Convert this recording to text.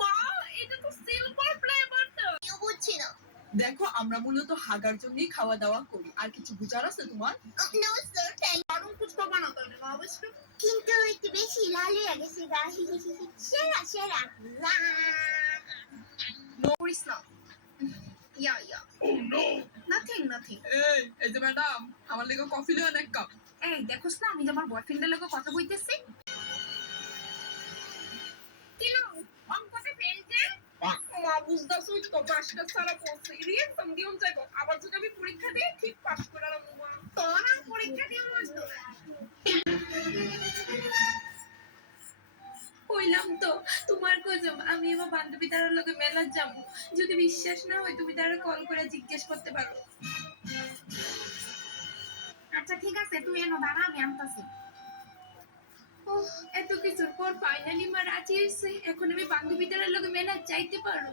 মা, এটা তো সিলভার প্লে বাটন। কেউ বুঝছি না। দেখো, আমরা মূলত হাগার জন্যই খাওয়া দাওয়া করি। আর কিছু বুঝার আছে তোমার? No sir, thank you. আরো কিছু বানাতে হবে না অবশ্য। কিন্তু একটু বেশি লাল হয়ে গেছে গা। সেরা সেরা। নো করিস না। ইয়া। Oh no. Nothing. এই যে ম্যাডাম, আমার লেগে কফি লন এক কাপ। এই দেখোস না আমি যে আমার বয়ফ্রেন্ডের লগে কথা কইতেছি। কিলো অঙ্কতে ফেল যে। মা বুঝতাছই তো পাশটা সারা পড়ছে। রিয়েকশন দিউন যাইবো। আবার যদি আমি পরীক্ষা দিই ঠিক পাস করে আলামু মা। তোর আর পরীক্ষা দিও না তো। কইলাম তো তোমার কসম আমি আমার বান্ধবী তার লগে মেলা যাবো। যদি বিশ্বাস না হয় তুমি তারে কল করে জিজ্ঞেস করতে পারো। আচ্ছা ঠিক আছে, তুই এনো দাঁড়া, আমি আনতাছি। এত কিছুর পর ফাইনালি মা রাজি হয়েছে। এখন আমি বান্ধবী তার লগে মেলা যাইতে পারো।